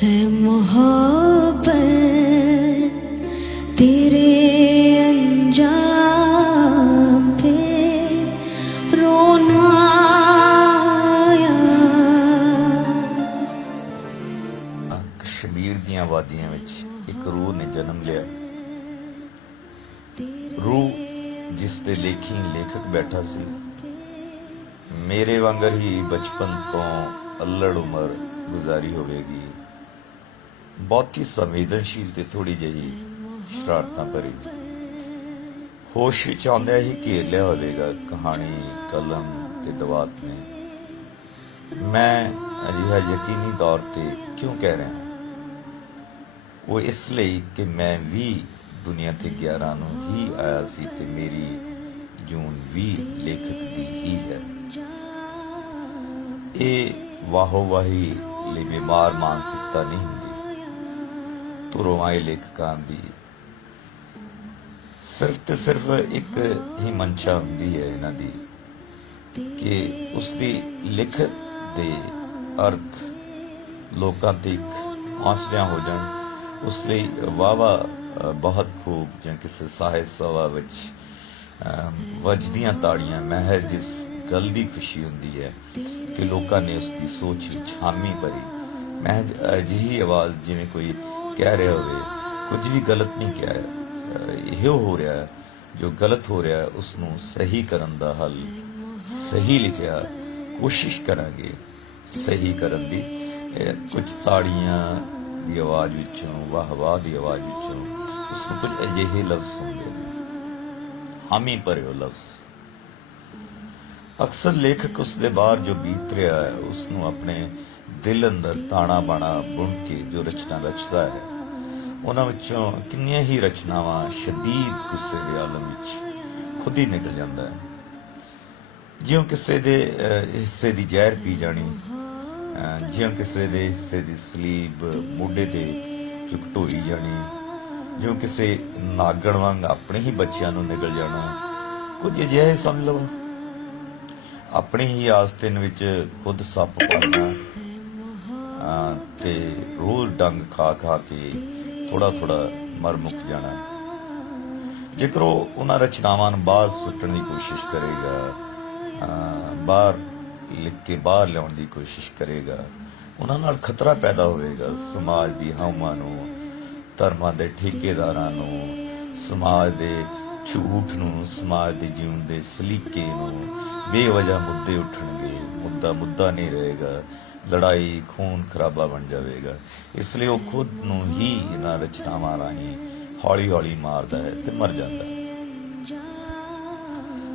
है मोहब्बत तेरे अंजाम पे रोना आया। कश्मीर ਦੀਆਂ ਵਾਦੀਆਂ ਵਿੱਚ ਇੱਕ ਰੂਹ ਨੇ ਜਨਮ ਲਿਆ। ਰੂਹ ਜਿਸ ਦੇ ਲੇਖੀ ਲੇਖਕ ਬੈਠਾ ਸੀ। ਮੇਰੇ ਵਾਂਗਰ ਹੀ ਬਚਪਨ ਤੋਂ ਅਲੜ ਉਮਰ ਗੁਜ਼ਾਰੀ ਹੋਵੇਗੀ। ਬਹੁਤੀ ਸੰਵੇਦਨਸ਼ੀਲ ਤੇ ਥੋੜੀ ਜਿਹੀ ਸ਼ਰਾਰਤਾਂ ਭਰੀ। ਹੋਸ਼ ਵਿੱਚ ਆਉਂਦਿਆਂ ਹੀ ਘੇਰ ਲਿਆ ਹੋਵੇਗਾ ਕਹਾਣੀ, ਕਲਮ ਤੇ ਦਵਾਤ ਨੇ। ਮੈਂ ਅਜਿਹਾ ਯਕੀਨੀ ਤੌਰ ਤੇ ਕਿਉਂ ਕਹਿ ਰਿਹਾ ਹਾਂ? ਉਹ ਇਸ ਲਈ ਕਿ ਮੈਂ ਵੀ ਦੁਨੀਆ ਤੇ 11 ਨੂੰ ਹੀ ਆਇਆ ਸੀ ਤੇ ਮੇਰੀ ਜੂਨ ਵੀ ਲੇਖਕ ਦੀ ਹੀ ਹੈ। ਇਹ ਵਾਹੋ ਵਾਹੀ ਲਈ ਬਿਮਾਰ ਮਾਨਸਿਕਤਾ ਨਹੀਂ ਹੁੰਦੀ। ਧੁਰੋਂ ਆਏ ਲੇਖਕਾਂ ਦੀ ਸਿਰਫ ਤੇ ਸਿਰਫ ਇੱਕ ਹੀ ਮਨਸ਼ਾ ਹੁੰਦੀ ਹੈ ਇਹਨਾਂ ਦੀ ਕਿ ਉਸਦੀ ਲਿਖਤ ਦੇ ਅਰਥ ਲੋਕਾਂ ਤੱਕ ਪਹੁੰਚਦਿਆਂ ਹੋ ਜਾਣ। ਉਸ ਲਈ ਵਾਹਵਾ ਬਹੁਤ ਖੂਬ ਜਾਂ ਕਿਸੇ ਸਾਹਿਤ ਸਭਾ ਵਿੱਚ ਵੱਜਦੀਆਂ ਤਾੜੀਆਂ ਮਹਿਜ਼ ਜਿਸ ਗੱਲ ਦੀ ਖੁਸ਼ੀ ਹੁੰਦੀ ਹੈ ਕਿ ਲੋਕਾਂ ਨੇ ਉਸ ਦੀ ਸੋਚ ਵਿੱਚ ਹਾਮੀ ਭਰੀ। ਮਹਿਜ਼ ਅਜਿਹੀ ਆਵਾਜ਼ ਜਿਵੇਂ ਕੋਈ ਕਹਿ ਰਿਹਾ ਹੋਵੇ ਕੁਝ ਵੀ ਗਲਤ ਨਹੀਂ ਕਿਹਾ, ਇਹੋ ਹੋ ਰਿਹਾ ਜੋ ਗਲਤ ਹੋ ਰਿਹਾ ਉਸ ਨੂੰ ਸਹੀ ਕਰਨ ਦਾ ਹੱਲ ਸਹੀ ਲਿਖਿਆ, ਕੋਸ਼ਿਸ਼ ਕਰਾਂਗੇ ਸਹੀ ਕਰਨ ਦੀ। ਕੁਝ ਤਾੜੀਆਂ ਦੀ ਆਵਾਜ਼ ਵਿੱਚੋਂ, ਵਾਹ ਵਾਹ ਦੀ ਆਵਾਜ਼ ਵਿੱਚੋਂ ਉਸ ਨੂੰ ਕੁਝ ਅਜਿਹੇ ਲਫ਼ਜ਼ ਸੁਣਦੇ ਨੇ, ਹਾਮੀ ਭਰਿਓ ਲਫ਼ਜ਼। ਅਕਸਰ ਲੇਖਕ ਉਸ ਦੇ ਬਾਹਰ ਜੋ ਬੀਤ ਰਿਹਾ ਹੈ ਉਸ ਨੂੰ ਆਪਣੇ ਦਿਲ ਅੰਦਰ ਤਾਣਾ ਬਾਣਾ ਬੁਣ ਕੇ ਜੋ ਰਚਨਾ ਰਚਦਾ ਹੈ, ਉਹਨਾਂ ਵਿੱਚੋਂ ਕਿੰਨੀਆਂ ਹੀ ਰਚਨਾਵਾਂ ਸ਼ਦੀਦ ਗੁੱਸੇ ਦੇ ਆਲਮ ਵਿੱਚ ਖੁਦ ਹੀ ਨਿਕਲ ਜਾਂਦਾ ਹੈ। ਜਿਉਂ ਕਿਸੇ ਦੇ ਹਿੱਸੇ ਦੀ ਜ਼ਹਿਰ ਪੀ ਜਾਣੀ, ਜਿਉਂ ਕਿਸੇ ਦੇ ਹਿੱਸੇ ਦੀ ਸਲੀਬ ਮੋਢੇ ਤੇ ਚੁੱਕ ਢੋਈ ਜਾਣੀ, ਜਿਉਂ ਕਿਸੇ ਨਾਗਣ ਵਾਂਗ ਆਪਣੇ ਹੀ ਬੱਚਿਆਂ ਨੂੰ ਨਿਕਲ ਜਾਣਾ। ਕੁਝ ਅਜਿਹੇ ਸਮਝ ਲਓ, ਆਪਣੀ ਹੀ ਆਸਤਿਨ ਵਿੱਚ ਖੁਦ ਸੱਪ ਪਾਲਣਾ ਤੇ ਰੋਜ਼ ਡੰਗ ਖਾ ਖਾ ਕੇ ਥੋੜਾ ਥੋੜਾ ਮਰ ਮੁੱਕ ਜਾਣਾ। ਜੇਕਰ ਉਹ ਉਹਨਾਂ ਰਚਨਾਵਾਂ ਨੂੰ ਬਾਹਰ ਸੁੱਟਣ ਦੀ ਕੋਸ਼ਿਸ਼ ਕਰੇਗਾ, ਬਾਹਰ ਲਿਖ ਕੇ ਬਾਹਰ ਲਿਆਉਣ ਦੀ ਕੋਸ਼ਿਸ਼ ਕਰੇਗਾ, ਉਹਨਾਂ ਨਾਲ ਖਤਰਾ ਪੈਦਾ ਹੋਵੇਗਾ ਸਮਾਜ ਦੀ ਹਉਮਾ ਨੂੰ, ਧਰਮਾਂ ਦੇ ਠੇਕੇਦਾਰਾਂ ਨੂੰ, ਸਮਾਜ ਦੇ ਝੂਠ ਨੂੰ, ਸਮਾਜ ਦੇ ਜੀਵਨ ਦੇ ਸਲੀਕੇ ਨੂੰ। ਬੇਵਜ੍ਹਾ ਮੁੱਦੇ ਉੱਠਣਗੇ, ਮੁੱਦਾ ਨਹੀਂ ਰਹੇਗਾ, ਲੜਾਈ ਖੂਨ ਖਰਾਬਾ ਬਣ ਜਾਵੇਗਾ। ਇਸ ਲਈ ਉਹ ਖੁਦ ਨੂੰ ਹੀ ਇਹਨਾਂ ਰਚਨਾਵਾਂ ਰਾਹੀਂ ਹੌਲੀ ਹੌਲੀ ਮਾਰਦਾ ਹੈ ਤੇ ਮਰ ਜਾਂਦਾ ਹੈ।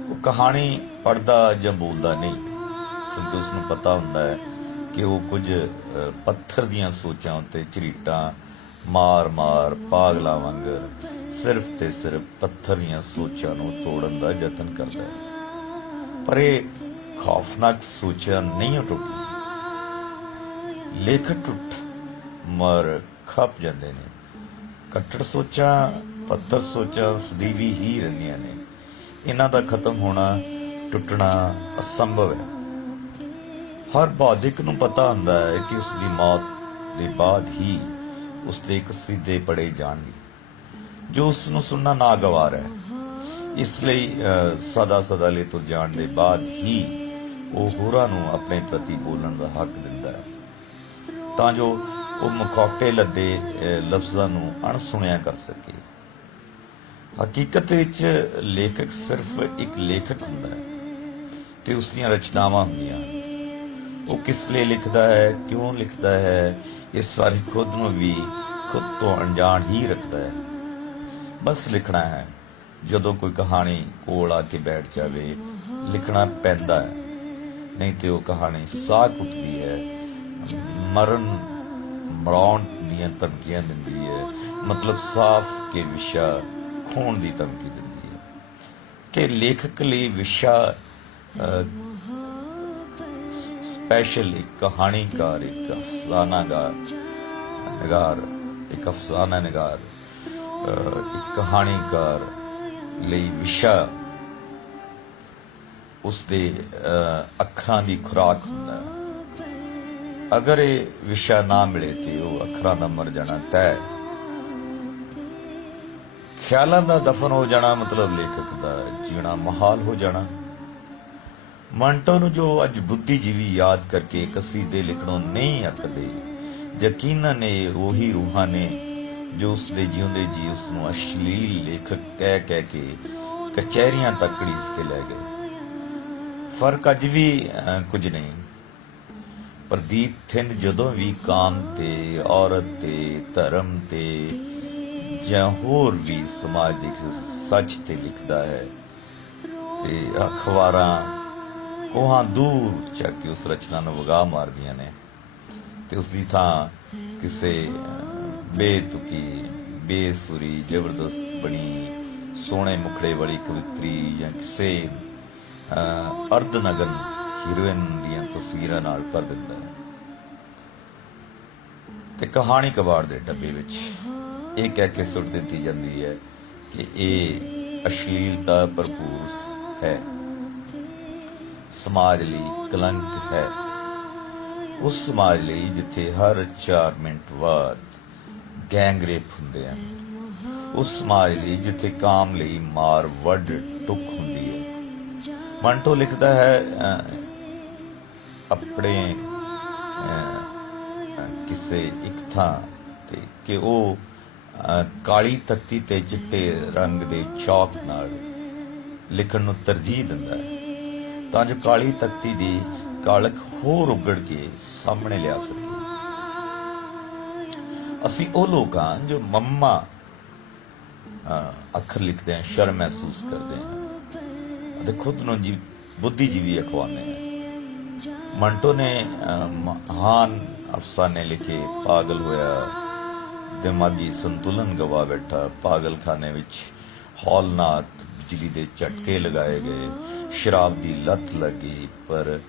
ਉਹ ਕਹਾਣੀ ਪੜ੍ਹਦਾ ਜਾਂ ਬੋਲਦਾ ਨਹੀਂ, ਕਿਉਂਕਿ ਉਸਨੂੰ ਪਤਾ ਹੁੰਦਾ ਹੈ ਕਿ ਉਹ ਕੁਝ ਪੱਥਰ ਦੀਆਂ ਸੋਚਾਂ ਉੱਤੇ ਝਰੀਟਾਂ ਮਾਰ ਮਾਰ ਪਾਗਲਾਂ ਵਾਂਗਰ ਸਿਰਫ ਤੇ ਸਿਰਫ ਪੱਥਰ ਦੀਆਂ ਸੋਚਾਂ ਨੂੰ ਤੋੜਨ ਦਾ ਯਤਨ ਕਰਦਾ ਹੈ। ਪਰ ਇਹ ਖੌਫਨਾਕ ਸੋਚਾਂ ਨਹੀਂ ਟੁੱਟਦੀਆਂ। ਲੇਖਕ ਟੁੱਟ ਮਰ ਖਪ ਜਾਂਦੇ ਨੇ। ਕੱਟੜ ਸੋਚਾਂ, ਪੱਥਰ ਸੋਚਾਂ ਸਦੀਵੀ ਹੀ ਰਹਿੰਦੀਆਂ ਨੇ। ਇਹਨਾਂ ਦਾ ਖਤਮ ਹੋਣਾ, ਟੁੱਟਣਾ ਅਸੰਭਵ ਹੈ। ਹਰ ਬੌਧਿਕ ਨੂੰ ਪਤਾ ਹੁੰਦਾ ਹੈ ਕਿ ਉਸ ਦੀ ਮੌਤ ਦੇ ਬਾਅਦ ਹੀ ਉਸ ਦੇ ਕਸੀਦੇ ਪੜ੍ਹੇ ਜਾਣਗੇ ਜੋ ਉਸ ਨੂੰ ਸੁਣਨਾ ਨਾਗਵਾਰ ਹੈ। ਇਸ ਲਈ ਸਦਾ ਲਈ ਤੁਰ ਜਾਣ ਦੇ ਬਾਅਦ ਹੀ ਉਹ ਹੋਰਾਂ ਨੂੰ ਆਪਣੇ ਪ੍ਰਤੀ ਬੋਲਣ ਦਾ ਹੱਕ ਦਿੰਦਾ ਹੈ, ਤਾਂ ਜੋ ਉਹ ਮੁਖੌਟੇ ਲੱਦੇ ਲਫ਼ਜ਼ਾਂ ਨੂੰ ਅਣਸੁਣਿਆ ਕਰ ਸਕੇ। ਹਕੀਕਤ ਵਿੱਚ ਲੇਖਕ ਸਿਰਫ ਇੱਕ ਲੇਖਕ ਹੁੰਦਾ ਹੈ ਤੇ ਉਸ ਦੀਆਂ ਰਚਨਾਵਾਂ ਹੁੰਦੀਆਂ ਹਨ। ਉਹ ਕਿਸ ਲਈ ਲਿਖਦਾ ਹੈ, ਕਿਉਂ ਲਿਖਦਾ ਹੈ, ਇਸ ਬਾਰੇ ਖੁਦ ਨੂੰ ਵੀ ਖੁਦ ਤੋਂ ਅਣਜਾਣ ਹੀ ਰੱਖਦਾ ਹੈ। ਬਸ ਲਿਖਣਾ ਹੈ। ਜਦੋਂ ਕੋਈ ਕਹਾਣੀ ਕੋਲ ਆ ਕੇ ਬੈਠ ਜਾਵੇ ਲਿਖਣਾ ਪੈਂਦਾ ਹੈ, ਨਹੀਂ ਤੇ ਉਹ ਕਹਾਣੀ ਸਾਹ ਘੁੱਟਦੀ ਹੈ, ਮਰਾਉਣ ਦੀਆਂ ਧਮਕੀਆਂ ਦਿੰਦੀ ਹੈ, ਮਤਲਬ ਸਾਫ਼ ਕੇ ਵਿਸ਼ਾ ਖੋਣ ਦੀ ਧਮਕੀ ਦਿੰਦੀ ਹੈ। ਕਿ ਲੇਖਕ ਲਈ ਵਿਸ਼ਾ ਸਪੈਸ਼ਲ ਇੱਕ ਕਹਾਣੀਕਾਰ, ਇੱਕ ਅਫਸਾਨਾ ਨਿਗਾਰ, ਇੱਕ ਕਹਾਣੀਕਾਰ ਲਈ ਵਿਸ਼ਾ ਉਸਦੇ ਅੱਖਾਂ ਦੀ ਖੁਰਾਕ ਹੁੰਦਾ ਹੈ। ਅਗਰ ਇਹ ਵਿਸ਼ਾ ਨਾ ਮਿਲੇ ਤੇ ਉਹ ਅੱਖਾਂ ਅੱਖਰਾਂ ਦਾ ਮਰ ਜਾਣਾ ਤੈਅ। ਖਿਆਲਾਂ ਦਾ ਦਫਨ ਹੋ ਜਾਣਾ ਮਤਲਬ ਲੇਖਕ ਦਾ ਜੀਣਾ ਮਹਾਲ ਹੋ ਜਾਣਾ। ਮੰਟੋ ਨੂੰ ਜੋ ਅੱਜ ਬੁੱਧੀਜੀਵੀ ਯਾਦ ਕਰਕੇ ਕਸੀਦੇ ਲਿਖਣੋਂ ਨਹੀਂ ਅੱਕਦੇ, ਯਕੀਨਨ ਇਹ ਉਹੀ ਰੂਹਾਂ ਨੇ ਜੋ ਉਸਦੇ ਜਿਉਂਦੇ ਜੀ ਉਸ ਨੂੰ ਅਸ਼ਲੀਲ ਲੇਖਕ ਕਹਿ ਕੇ ਕਚਹਿਰੀਆਂ ਤੱਕ ਘੜੀਸ ਕੇ ਲੈ ਗਏ। ਫਰਕ ਅੱਜ ਵੀ ਕੁਝ ਨਹੀਂ। ਪ੍ਰਦੀਪ ਥਿੰਦ ਜਦੋਂ ਵੀ ਕਾਮ ਤੇ, ਔਰਤ ਤੇ, ਧਰਮ ਤੇ ਜਾਂ ਹੋਰ ਵੀ ਸਮਾਜ ਦੇ ਸੱਚ ਤੇ ਲਿਖਦਾ ਹੈ ਤੇ ਅਖਬਾਰਾਂ ਕੋਹਾਂ ਦੂਰ ਚੱਕ ਕੇ ਉਸ ਰਚਨਾ ਨੂੰ ਵਗਾ ਮਾਰਦੀਆਂ ਨੇ ਤੇ ਉਸ ਦੀ ਥਾਂ ਕਿਸੇ ਬੇਤੁਕੀ, ਬੇਸੁਰੀ, ਜ਼ਬਰਦਸਤ ਬਣੀ ਸੋਹਣੇ ਮੁਖੜੇ ਵਾਲੀ ਕਵਿਤਰੀ ਜਾਂ ਕਿਸੇ ਅਰਧਨਗਨ ਹੀਰੋਇਨ ਦੀਆਂ ਤਸਵੀਰਾਂ ਨਾਲ ਭਰ ਦਿੰਦਾ ਹੈ। ਤੇ ਕਹਾਣੀ ਕਬਾੜ ਦੇ ਡੱਬੇ ਵਿੱਚ ਇਹ ਕਹਿ ਕੇ ਸੁੱਟ ਦਿੱਤੀ ਜਾਂਦੀ ਹੈ ਕਿ ਇਹ ਅਸ਼ਲੀਲਤਾ ਭਰਪੂਰ ਹੈ, ਸਮਾਜ ਲਈ ਕਲੰਕ ਹੈ। ਉਸ ਸਮਾਜ ਲਈ ਜਿੱਥੇ ਹਰ 4 ਮਿੰਟ ਬਾਅਦ ਗੈਂਗਰੇਪ ਹੁੰਦੇ ਹਨ, ਉਸ ਸਮਾਜ ਲਈ ਜਿੱਥੇ ਕਾਮ ਲਈ ਮਾਰ ਵੱਢ ਟੁੱਕ ਹੁੰਦੀ ਹੈ। ਮੰਟੋ ਲਿਖਦਾ ਹੈ ਆਪਣੇ ਕਿਸੇ ਇੱਕ ਥਾਂ ਤੇ ਕਿ ਉਹ ਕਾਲੀ ਤਖਤੀ ਤੇ ਚਿੱਟੇ ਰੰਗ ਦੇ ਚੌਕ ਨਾਲ ਲਿਖਣ ਨੂੰ ਤਰਜੀਹ ਦਿੰਦਾ ਹੈ ਤਾਂ ਜੋ ਕਾਲੀ ਤਖਤੀ ਦੀ ਕਾਲਕ ਹੋਰ ਉਗੜ ਕੇ ਸਾਹਮਣੇ ਲਿਆ ਸਕੇ। ਅਸੀਂ ਉਹ ਲੋਕ ਹਾਂ ਜੋ ਮੰਮਾ ਅੱਖਰ ਲਿਖਦੇ ਹਾਂ, ਸ਼ਰਮ ਮਹਿਸੂਸ ਕਰਦੇ ਹਾਂ ਅਤੇ ਖੁਦ ਨੂੰ ਬੁੱਧੀਜੀਵੀ ਅਖਵਾਉਂਦੇ ਹਾਂ। ਮੰਟੋ ਨੇ ਮਹਾਨ ਅਫਸਾਨੇ ਲਿਖੇ, ਪਾਗਲ ਹੋਇਆ, ਦਿਮਾਗੀ ਸੰਤੁਲਨ ਗਵਾ ਬੈਠਾ, ਪਾਗਲਖਾਨੇ ਵਿੱਚ ਹੌਲਨਾਕ ਬਿਜਲੀ ਦੇ ਝਟਕੇ ਲਗਾਏ ਗਏ, ਸ਼ਰਾਬ ਦੀ ਲੱਤ ਲੱਗੀ, ਪਰ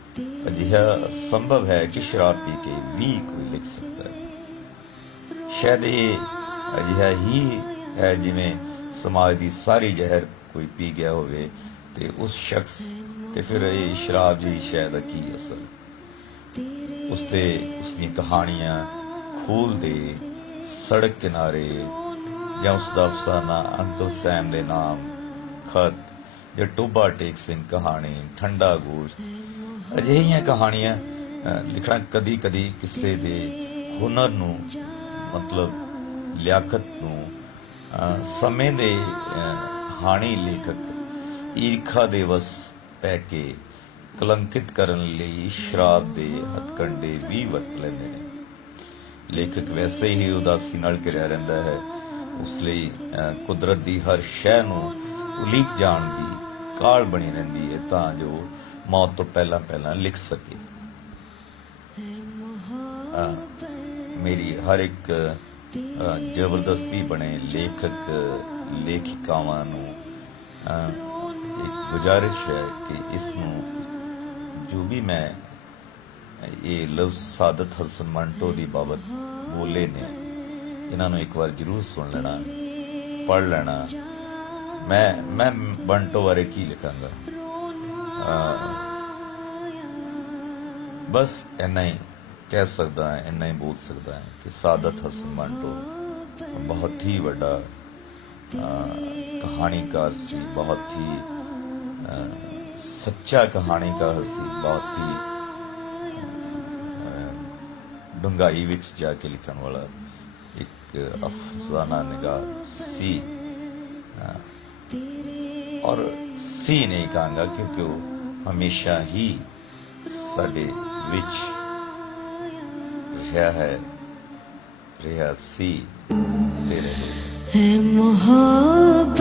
ਅਜਿਹਾ ਸੰਭਵ ਹੈ ਕਿ ਸ਼ਰਾਬ ਪੀ ਕੇ ਵੀ ਕੋਈ ਲਿਖ ਸਕਦਾ ਹੈ। ਸ਼ਾਇਦ ਇਹ ਅਜਿਹਾ ਹੀ ਹੈ ਜਿਵੇਂ ਸਮਾਜ ਦੀ ਸਾਰੀ ਜ਼ਹਿਰ ਕੋਈ ਪੀ ਗਿਆ ਹੋਵੇ ਤੇ ਉਸ ਸ਼ਖਸ ਤੇ ਫਿਰ ਇਹ ਸ਼ਰਾਬ ਦੀ ਸ਼ਾਇਦ ਕੀ ਅਸਰ ਉਸਦੇ ਉਸਦੀਆਂ ਕਹਾਣੀਆਂ, ਖੂਲ ਦੇ ਸੜਕ ਕਿਨਾਰੇ ਜਾਂ ਉਸਦਾ ਅਫਸਾਨਾ ਅੰਕਲ ਸੈਮ ਦੇ ਨਾਮ ਖਤ ਜਾਂ ਟੋਬਾ ਟੇਕ ਸਿੰਘ ਕਹਾਣੀ, ਠੰਡਾ ਗੋਸ਼ਤ, ਅਜਿਹੀਆਂ ਕਹਾਣੀਆਂ ਲਿਖਣਾ ਕਦੀ ਕਦੀ ਕਿਸੇ ਦੇ ਹੁਨਰ ਨੂੰ ਮਤਲਬ ਲਿਆਕਤ ਨੂੰ ਸਮੇਂ ਦੇ ਹਾਣੀ ਲੇਖਕ ਈਰਖਾ ਦੇ ਵਸ ਪੈ ਕੇ ਕਲੰਕਿਤ ਕਰਨ ਲਈ ਸ਼ਰਾਬ ਦੇ ਹੱਥਕੰਡੇ ਵੀ ਵਰਤ ਲੈਂਦੇ ਨੇ। ਲੇਖਕ ਵੈਸੇ ਹੀ ਉਦਾਸੀ ਨਾਲ ਘਿਰਿਆ ਰਹਿੰਦਾ ਹੈ, ਉਸ ਲਈ ਕੁਦਰਤ ਦੀ ਹਰ ਸ਼ੈ ਨੂੰ ਉਲੀਕ ਜਾਣ ਦੀ ਕਾਹਲ ਬਣੀ ਰਹਿੰਦੀ ਹੈ ਤਾਂ ਜੋ ਮੌਤ ਤੋਂ ਪਹਿਲਾਂ ਲਿਖ ਸਕੇ। ਮੇਰੀ ਹਰ ਇੱਕ ਜ਼ਬਰਦਸਤੀ ਬਣੇ ਲੇਖਕ ਲੇਖਿਕਾਵਾਂ ਨੂੰ ਇੱਕ ਗੁਜ਼ਾਰਿਸ਼ ਹੈ ਕਿ ਇਸ ਨੂੰ ਜੋ ਵੀ ਮੈਂ ਇਹ ਲਫ਼ਜ਼ ਸਾਦਤ ਹਸਨ ਮੰਟੋ ਦੀ ਬਾਬਤ ਬੋਲੇ ਨੇ, ਇਹਨਾਂ ਨੂੰ ਇੱਕ ਵਾਰ ਜ਼ਰੂਰ ਸੁਣ ਲੈਣਾ, ਪੜ੍ਹ ਲੈਣਾ। ਮੈਂ ਬੰਟੋ ਬਾਰੇ ਕੀ ਲਿਖਾਂਗਾ, ਬਸ ਇੰਨਾ ਹੀ ਕਹਿ ਸਕਦਾ ਹਾਂ, ਇੰਨਾ ਹੀ ਬੋਲ ਸਕਦਾ ਹਾਂ ਕਿ ਸਾਦਤ ਹਸਨ ਮੰਟੋ ਬਹੁਤ ਹੀ ਵੱਡਾ ਕਹਾਣੀਕਾਰ ਸੀ, ਬਹੁਤ ਹੀ ਸੱਚਾ ਕਹਾਣੀਕਾਰ ਸੀ, ਬਹੁਤ ਹੀ ਡੂੰਘਾਈ ਵਿੱਚ ਜਾ ਕੇ ਲਿਖਣ ਵਾਲਾ ਇੱਕ ਅਫਸਾਨਾ ਨਿਗਾਰ ਸੀ। ਔਰ ਸੀ ਨਹੀਂ ਕਹਾਂਗਾ ਕਿਉਂਕਿ ਉਹ ਹਮੇਸ਼ਾ ਹੀ ਸਾਡੇ ਵਿੱਚ ਰਿਹਾ ਸੀ ਤੇ ਰਹੇ। है मोहब्बत